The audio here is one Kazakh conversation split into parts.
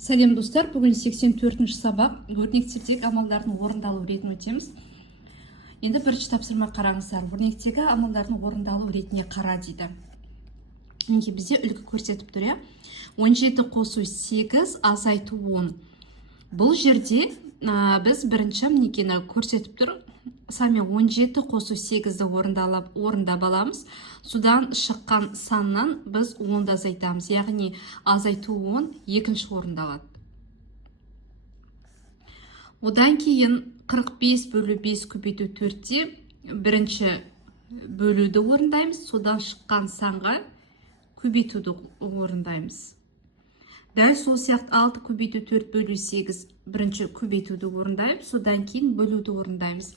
Сәлем достар, бүгін 84-ші сабақ өрнектегі амалдардың орындалу ретін өтеміз. Енді бірінші тапсырма қараңыздар. Өрнектегі амалдардың орындалу ретіне қара дейді. Мінекей бізде үлгі көрсетіп тұр, 17 қосу 8, азайту 10. Бұл жерде біз бірінші мінекені көрсетіп тұр. Сами 17 қосу 8-ді орындап аламыз. Судан шыққан саннан біз 10-ды азайтамыз. Яғни азайту 10 екінші орындалады. Одан кейін 45 бөлу 5 көбейту 4-те бірінші бөлуді орындаймыз. Судан шыққан санға көбейтуді орындаймыз. Дәл сол сияқты 6 көбейту 4 бөлу 8 бірінші көбейтуді орындаймыз. Содан кейін бөлуді орындаймыз.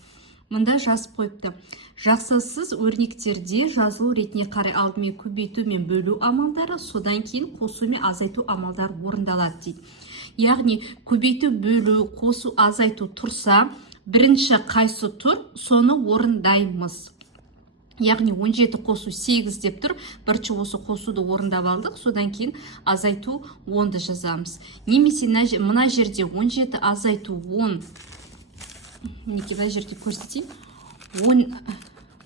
Мұнда жазып қойыпты. Жақсысыз өрнектерде жазылу ретіне қарай алдымен көбейту мен бөлу амалдары, содан кейін қосу мен азайту амалдары орындалады дейді. Яғни көбейту, бөлу, қосу, азайту тұрса, бірінші қайсы тұр, соны орындаймыз. Яғни 17 қосу 8 деп тұр, бірінші осы қосуды орындап алдық, содан кейін азайту 10-ды жазамыз. Немесе мына жерде 17 азайту 10, мінекей мына жерде көрсетейін,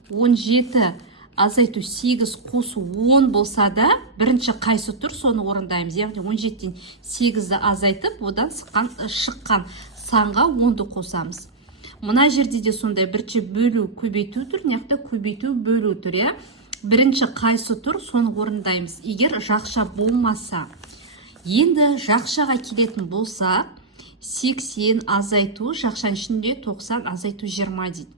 17 азайту 8 қосу 10 болса да, бірінші қайсы тұр, соны орындаймыз. Яғни 17-тен 8-ді азайтып, одан шыққан санға 10-ды қосамыз. Мына жерде де сондай бірінші бөлу көбейту тұр, неқті көбейту бөлу тұр. Бірінші қайсы тұр, соны орындаймыз. Егер жақша болмаса, енді жақшаға келетін болса, 80 азайту, жақшаның ішінде 90 азайту 20 дейді.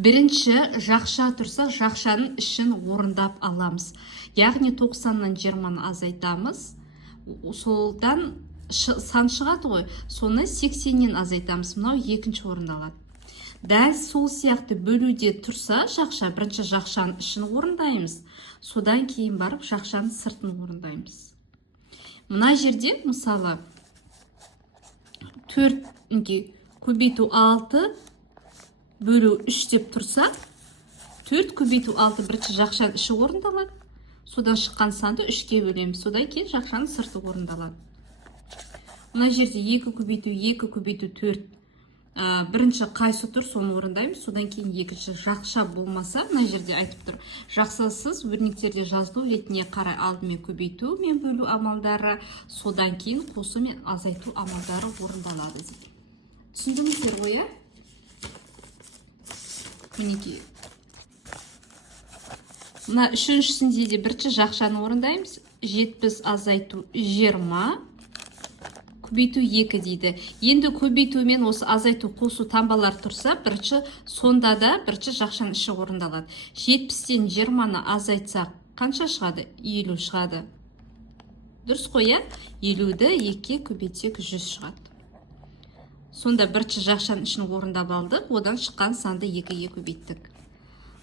Бірінші жақша тұрса, жақшаның ішін орындап аламыз. Яғни 90-нан 20-ны азайтамыз. Солдан сан шығады ғой, соны 80-нен азайтамыз. Мынау екінші орындалады. Дәл сол сияқты бөлуде тұрса, жақша, бірінші жақшаның ішін орындаймыз. Содан кейін барып, жақшаның сыртын орындаймыз. Мына жерде, мысалы, 4 көбейту 6 бөлу 3 деп тұрса, 4 көбейту 6 бірінші жақшаның іші орындалады. Содан шыққан санды 3-ке бөлеміз. Содан кейін жақшаның сырты орындалады. Мына жерде 2 көбейту 2 көбейту 4 бірінші қайсы тұр, соны орындаймыз. Содан кейін екінші жақша болмаса, мына жерде айтып тұр. Жақсысыз өрнектерде жазылу ретіне қарай алдымен көбейту мен бөлу амалдары, содан кейін қосу мен азайту амалдары орындалады дейді. Түсіндіңіздер ғой? Мінекей. Мына үшіншісінде де бірінші жақшаны орындаймыз. 70 азайту 20 көбейту 2 дейді. Енді көбейту мен осы азайту қосу таңбалар тұрса, бірінші сонда да бірінші жақшаның іші орындалады. 70-тен 20-ны азайтсақ, қанша шығады? 50 шығады. Дұрыс қой, 50-ді 2-ке көбейтсек 100 шығады. Сонда бірінші жақшаның ішін орындап алдық, одан шыққан санды 2-ге көбейттік.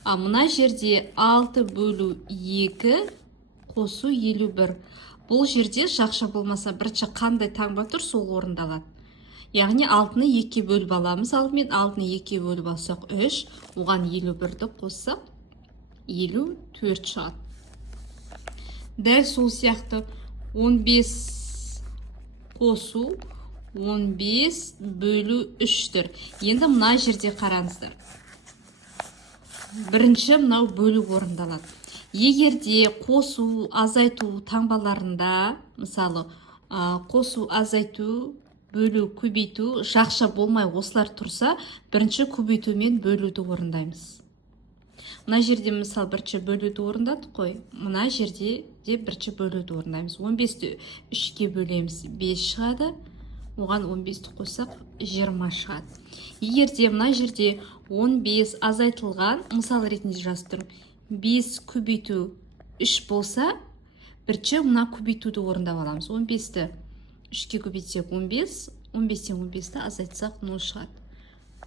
Мына жерде 6 бөлу 2 қосу 51. Бұл жерде жақша болмаса, бірінші қандай таңба тұр, сол орындалады. Яғни 6-ны 2-ке бөліп аламыз. Алдымен 6-ны 2-ке бөліп алсақ 3, оған 51-ді қоссақ 54 шығады. Дәл сол сияқты 15 қосу 15 бөлу 3-тір. Енді мына жерде қараңыздар. Бірінші мынау бөлу орындалады. Егерде қосу, азайту таңбаларында, мысалы, қосу, азайту, бөлу, көбейту, жақша болмай осылар тұрса, бірінші көбейту мен бөлуді орындаймыз. Мына жерде, мысалы, бірінші бөлуді орындадық қой. Мына жерде де бірінші бөлуді орындаймыз. 15-ті 3-ке бөлеміз, 5 шығады. Оған 15-ті қосақ 20 шығады. Егерде мына жерде 15 азайтылған, мысал ретінде жазып тұрмын. 5 көбейту 3 болса, бірінші мұна көбейтуді орындап аламыз. 15-ті 3-ке көбейтсек 15, 15-тен 15-ті азайтсақ 0 шығады.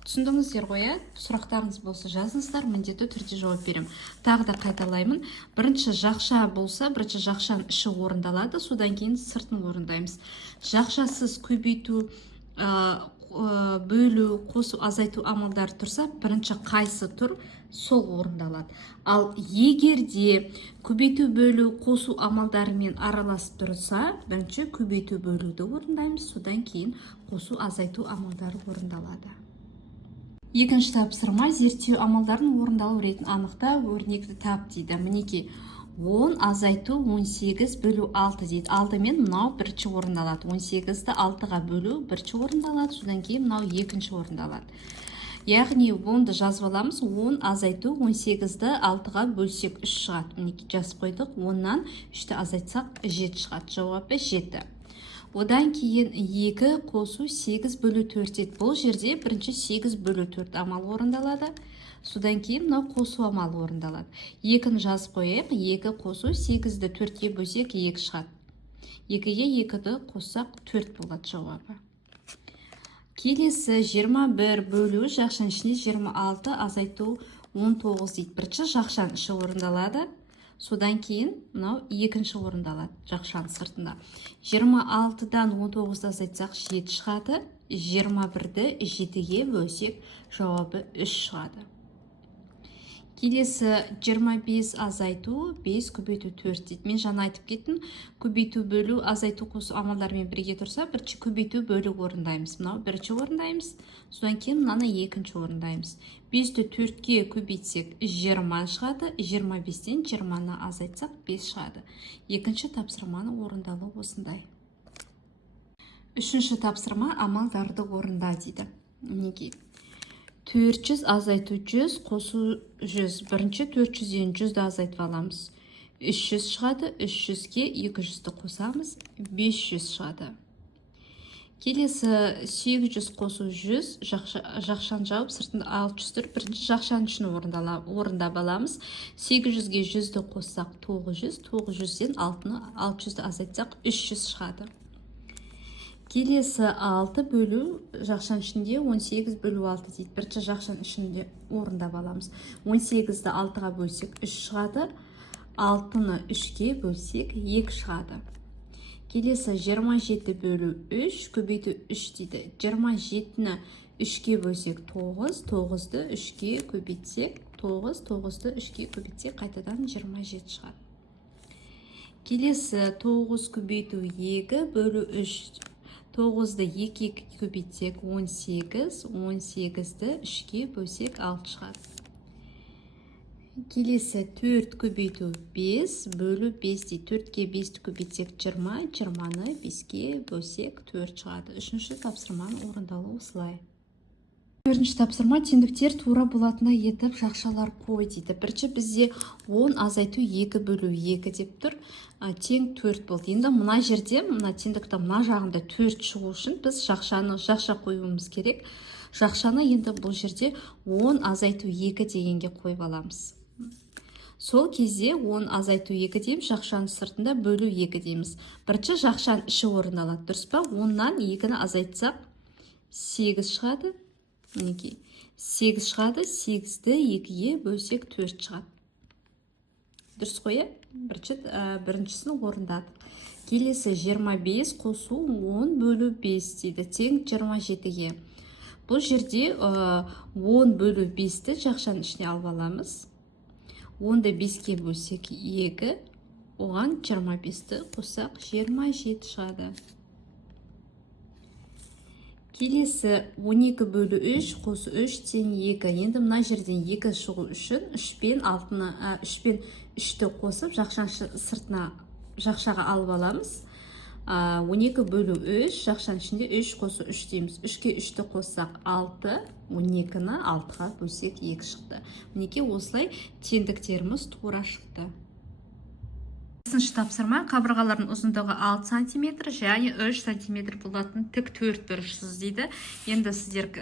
Түсіндіңіздер ғой? Сұрақтарыңыз болса жазыңыздар, міндетті түрде жауап берем. Тағы да қайталаймын. Бірінші жақша болса, бірінші жақшаның іші орындалады, содан кейін сыртын орындаймыз. Жақшасыз көбейту бөлу, қосу, азайту амалдары тұрса, бірінші қайсы тұр, сол орындалады. Ал егерде көбейту, бөлу, қосу амалдарымен араласып тұрса, бірінші көбейту, бөлуді орындаймыз, содан кейін қосу, азайту амалдары орындалады. Екінші тапсырма зерттеу амалдарын орындалу ретін анықта, өрнекті тап дейді. Мінеки 10 азайту 18 бөлу 6 дейді. Алдымен мынау бірінші орындалады. 18-ді 6-ға бөлу бірінші орындалады, содан кейін мынау екінші орындалады. Яғни 10-ды жазып аламыз. 10 азайту 18-ді 6-ға бөлсек 3 шығады. Мінеки жазып қойдық. 10-нан 3-ті азайтсақ 7 шығады. Жауабы 7. Одан кейін 2 қосу 8 бөлу 4 дейді. Бұл жерде бірінші 8 бөлу 4 амал орындалады. Содан кейін мынау қосу амалы орындалады. 2-ні жазып қояйық. 2 қосу 8-ді 4-ге бөлсек 2 шығады. 2-ге 2-ді қоссақ 4 болады жауабы. Келесі 21 бөлу жақшаның ішіне 26 азайту 19 дейді. Бірінші жақшаның іші орындалады. Содан кейін мынау екінші орындалады жақшаның сыртында. 26-дан 19-ды азайтсақ 7 шығады. 21-ді 7-ге бөлсек жауабы 3 шығады. Келесі 25 азайту 5 көбейту 4 дейді. Мен жаңа айтып кеттім, көбейту, бөлу, азайту, қосу амалдарымен бірге тұрса, бірінші көбейту, бөлу орындаймыз. Мынау бірінші орындаймыз, содан кейін мынаны екінші орындаймыз. 5-ті 4-ге көбейтсек 20 шығады, 25-тен 20-ны азайтсақ 5 шығады. Екінші тапсырманы орындалу осындай. Үшінші тапсырма амалдарды орында дейді. Неге? 400 азайту 100 қосу 100. Бірінші 400-ден 100-ді азайтып аламыз. 300 шығады. 300-ге 200-ді қосамыз. 500 шығады. Келесі 800 қосу 100. Жақшаны жауып, сыртында 600 тұр. Бірінші жақшаның ішін орындап аламыз. 800-ге 100-ді қоссақ 900. 900-ден 600-ді азайтсақ 300 шығады. Келесі 6 бөлу жақшаның ішінде 18 бөлу 6 дейді. Бірінші жақшаның ішінде орындап аламыз. 18-ді 6-ға бөлсек 3 шығады. 6-ны 3-ге бөлсек 2 шығады. Келесі 27 бөлу 3 көбейту 3 дейді. 27-ні 3-ге бөлсек 9, 9-ды 3-ге көбейтсек 9, 9-ды 3-ге көбейтсек қайтадан 27 шығады. Келесі 9 көбейту 2 бөлу 3. 9-ды 2-ге көбейтсек 18, 18-ді 3-ге бөлсек 6 шығады. Келесі 4 көбейту 5 бөлу 5 дейді. 4-ге 5-ді көбейтсек 20, 20-ны 5-ге бөлсек 4 шығады. Үшінші тапсырманы орындалу осылай. Төртінші тапсырма теңдіктер тура болатындай етіп жақшалар қой дейді. Бірінші бізде 10 азайту 2 бөлу 2 деп тұр. Тең 4 болды. Енді мына жерде, мына теңдікті мына жағында 4 шығу үшін біз жақша қоюымыз керек. Жақшаны енді бұл жерде 10 азайту 2 дегенге қойып аламыз. Сол кезде 10 азайту 2 дейміз, жақшаның сыртында бөлу 2 дейміз. Бірінші жақшаның іші орындалады, дұрыс па? 10-нан 2-ні азайтсақ 8 шығады. Мінекей 8 шығады. 8-ді 2-ге бөлсек 4 шығады. Дұрыс қой? Біріншісін орындадық. Келесі 25 қосу 10 бөлу 5 дейді. Тең 27-ге. Бұл жерде 10 бөлу 5-ті жақшаның ішіне алып аламыз. 10-ды 5-ге бөлсек 2, оған 25-ті қоссақ 27 шығады. Келесі 12 бөлу 3 қосу 3 тең 2. Енді мына жерден 2 шығу үшін 3 пен 3-ті қосып жақшаның сыртына жақшаға алып аламыз. 12 бөлу 3 жақшаның ішінде 3 қосу 3 дейміз. 3-ге 3-ті қоссақ 6, 12-ні 6-ға бөлсек 2 шықты. Мінекей осылай теңдіктеріміз тура шықты. Бесінші тапсырма қабырғалардың ұзындығы 6 см және 3 см болатын тік төртбұрышсыз дейді. Енді сіздер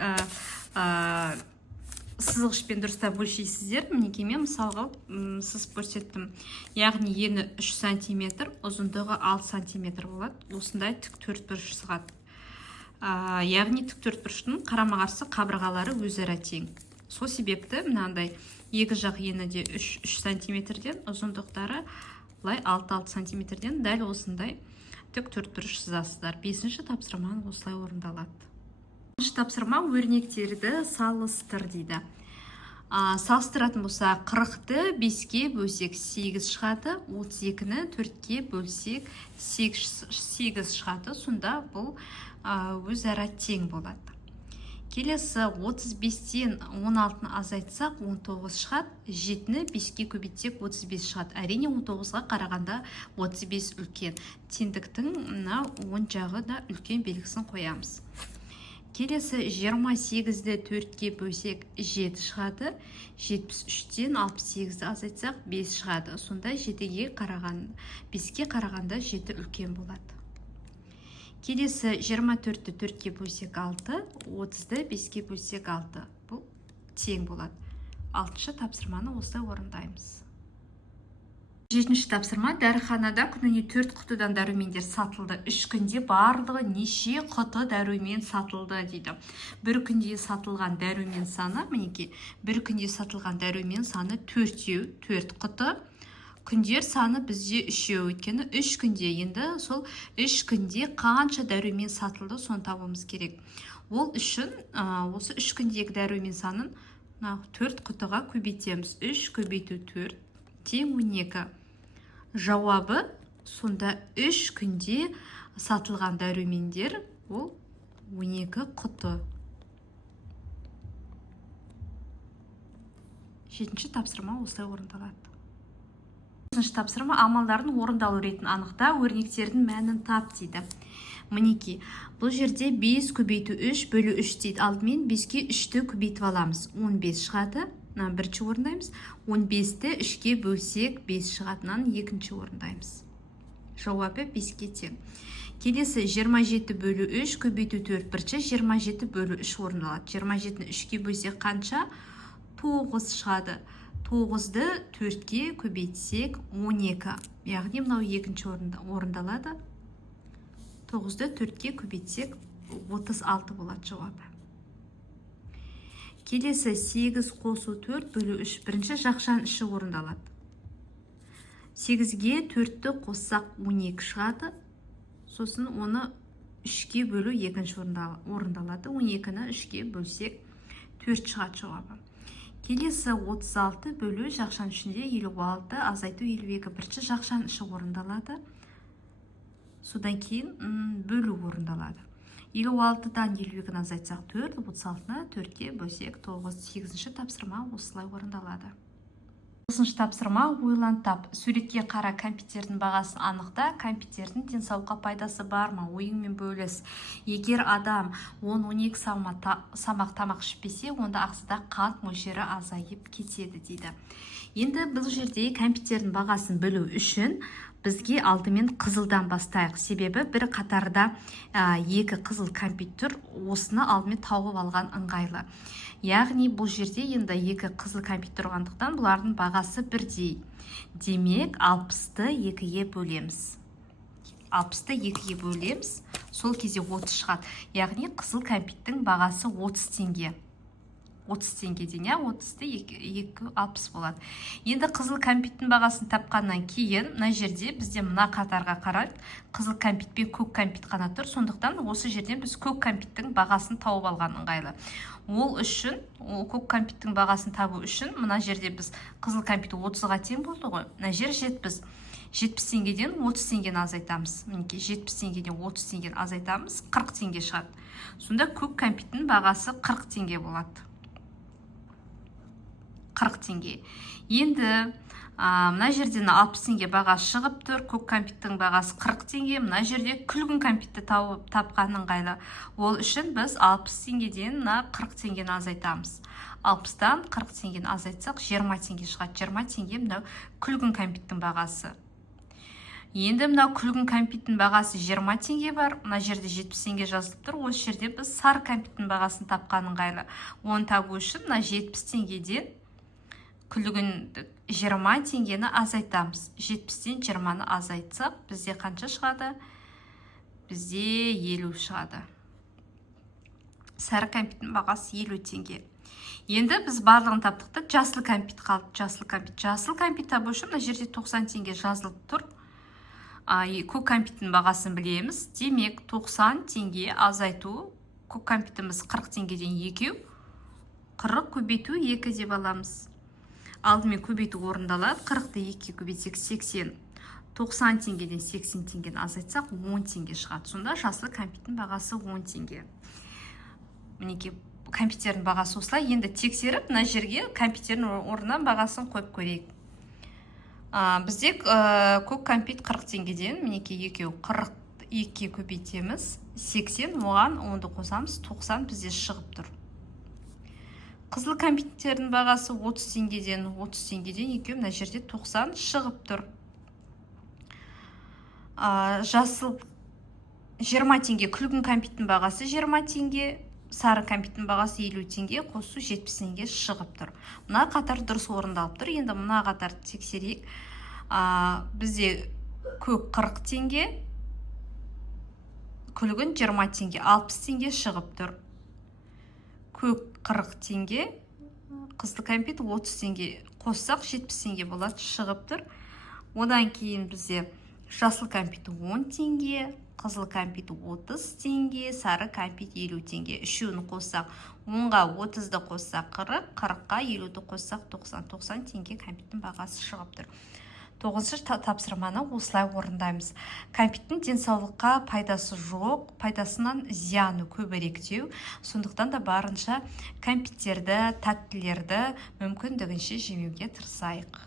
сызғышпен дұрыстап өлшейсіздер. Мінекей мен мысалға сызып көрсеттім. Яғни ені 3 см, ұзындығы 6 см болады. Осындай тік төртбұрыш сызады. Яғни тік төртбұрыштың қарама-қарсы қабырғалары өзара тең. Сол себепті мынандай екі жақ ені де 3 см-ден, ұзындықтары 6 см-ден дәл осындай тік төртбұрыш сызасыздар. Бесінші тапсырманы осылай орындалады. Тапсырма өрнектерді салыстыр дейді. Салыстыратын болса 40-ты 5-ке бөлсек 8 шығады, 32-ні 4-ке бөлсек 8 шығады. Сонда бұл өзара тең болады. Келесі 35-тен 16-ны азайтсақ 19 шығады, 7-ні 5-ке көбейтсек 35 шығады. Әрине 19-ға қарағанда 35 үлкен. Теңдіктің 10 жағы да үлкен белгісін қоямыз. Келесі 28-ді 4-ке бөлсек 7 шығады, 73-тен 68-ді азайтсақ 5 шығады. Сонда 5-ке қарағанда 7 үлкен болады. Келесі 24-ді 4-ке бөлсек 6, 30-ді 5-ке бөлсек 6. Бұл тең болады. 6-шы тапсырманы осылай орындаймыз. 7-ші тапсырма. Дәріханада күніне 4 құтыдан дәрумендер сатылды. 3 күнде барлығы неше құты дәрумен сатылды дейді. Бір күнде сатылған дәрумен саны, мінекей, бір күнде сатылған дәрумен саны 4 құты. Күндер саны бізде 3, өйткені 3 күнде. Енді сол 3 күнде қанша дәрумен сатылды, соны табуымыз керек. Ол үшін осы 3 күндегі дәрумен санын 4 құтыға көбейтеміз. 3 көбейту 4 тең 12. Жауабы сонда 3 күнде сатылған дәрумендер ол 12 құты. 7-ші тапсырма осылай орындалады. 8-ші тапсырма амалдардың орындалу ретін анықта, өрнектердің мәнін тап дейді. Мінекей, бұл жерде 5 көбейту 3 бөлу 3 дейді. Алдымен 5-ке 3-ті көбейтіп аламыз. 15 шығады. Бірінші орындаймыз. 15-ті 3-ке бөлсек 5 шығатынан екінші орындаймыз. Жауабы 5-ке тең. Келесі 27 бөлу 3 көбейту 4 бірінші, 27 бөлу 3 орындалады. 27-ні 3-ке бөлсек қанша? 9 шығады. 9-ды 4-ке көбейтсек 12. Яғни мынау екінші орындалады. 9-ды 4-ке көбейтсек 36 болады жауабы. Келесі 8 қосу 4 бөлу 3 бірінші жақшан іші орындалады. 8-ге 4-ті қоссақ 12 шығады. Сосын оны 3-ке бөлу екінші орындалады. 12-ні 3-ке бөлсек 4 шығады жауабы. Келесі 36 бөлу жақшан ішінде 56 азайту 52 бірінші жақшан іші орындалады. Содан кейін бөлу орындалады. 56-дан 52-ні азайтсақ 4, 36-ны 4-ке бөлсек 9. 8-ші тапсырма осылай орындалады. 9-ші тапсырма ойлан тап. Суретке қара, компьютердің бағасын анықта. Компьютердің денсаулыққа пайдасы бар ма? Ойыңмен бөліс. Егер адам 10-12 самақ тамақ ішпесе, онда ағзада қант мөлшері азайып кетеді дейді. Енді бұл жерде компьютердің бағасын білу үшін бізге алдымен қызылдан бастайық. Себебі бір қатарда 2 қызыл компьютер, осыны алдымен тауып алған ыңғайлы. Яғни бұл жерде енді 2 қызыл компьютер тұрғандықтан бұлардың бағасы бірдей. Демек 60-ты 2-ге бөлеміз. 60-ты 2-ге бөлеміз. Сол кезде 30 шығады. Яғни қызыл компьютердің бағасы 30 теңге. 30 теңгеден, 30-ты 2 60 болады. Енді қызыл компьютердің бағасын тапқаннан кейін, мына жерде бізде мына қатарға қарайды. Қызыл компьютер пен көк компьютер қана тұр. Сондықтан осы жерден біз көк компьютердің бағасын тауып алған ыңғайлы. Ол үшін, көк компьютердің бағасын табу үшін, мына жерде біз қызыл компьютер 30-ға тең болды ғой. Мына жер 70. 70 теңгеден 30 теңгені азайтамыз. Мінекей 70 теңгеден 30 теңгені азайтамыз, 40 теңге шығады. Сонда көк компьютердің бағасы 40 теңге болады. 40 теңге. Енді мына жерден 60 теңге баға шығып тұр. Көк компьютердің бағасы 40 теңге. Мына жерде күлгін компьютер тапқан ыңғайлы. Ол үшін біз 60 теңгеден 40 теңгені азайтамыз. 60-тан 40 теңгені азайтсақ 20 теңге шығады. 20 теңге мынау күлгін компьютердің бағасы. Енді мынау күлгін компьютердің бағасы 20 теңге бар. Мына жерде 70 теңге жазылып тұр. Осы жерде біз сары компьютердің бағасын тапқан ыңғайлы. Оны табу үшін мына 70 теңгеден күлгін 20 теңгені азайтамыз. 70-тен 20-ны азайтсақ, бізде қанша шығады? Бізде 50 шығады. Сары компьютердің бағасы 50 теңге. Енді біз барлығын таптық, жасыл компьютер қалды. Жасыл компьютер табу үшін мына жерде 90 теңге жазылып тұр. Көк компьютердің бағасын білеміз. Демек 90 теңге азайту көк кәмпитіміз 40 теңгеден екеу. 40 көбейту 2 деп аламыз. Алдымен көбейту орындалады. 40-ты 2 көбейтсек 80. 90 теңгеден 80 теңгені азайтсақ 10 теңге шығады. Сонда жасыл кәмпиттің бағасы 10 теңге. Мінеке кәмпиттердің бағасы осылай. Енді тексеріп, мына жерге кәмпиттердің орнына бағасын қойып көрейік. Бізде көк кәмпит 40 теңгеден, мінеке екеу 42 көбейтеміз. 80, оған 10-ды қосамыз, 90 бізде шығып тұр. Қызыл кәмпиттердің бағасы 30 теңгеден екеу, мына жерде 90 шығып тұр. Жасыл 20 теңге, күлгін кәмпиттің бағасы 20 теңге, сары кәмпиттің бағасы 50 теңге, қосу 70 теңге шығып тұр. Мына қатар дұрыс орындалып тұр. Енді мына қатар тексерейік. Бізде көк 40 теңге, күлгін 20 теңге, 60 теңге шығып тұр. Көк 40 теңге, қызыл кәмпит 30 теңге, қоссақ 70 теңге болады, шығып тұр. Одан кейін бізде жасыл кәмпит 10 теңге, қызыл кәмпит 30 теңге, сары кәмпит 50 теңге. Үшеуін қоссақ 10-ға 30-ды қоссақ 40, 40-қа 50-ді қоссақ 90, 90 теңге кәмпиттің бағасы шығып тұр. 9-шы тапсырманы осылай орындаймыз. Кәмпиттің денсаулыққа пайдасы жоқ, пайдасынан зияны көбіректеу. Сондықтан да барынша кәмпиттерді, тәттілерді мүмкіндігінше жемеуге тырысайық.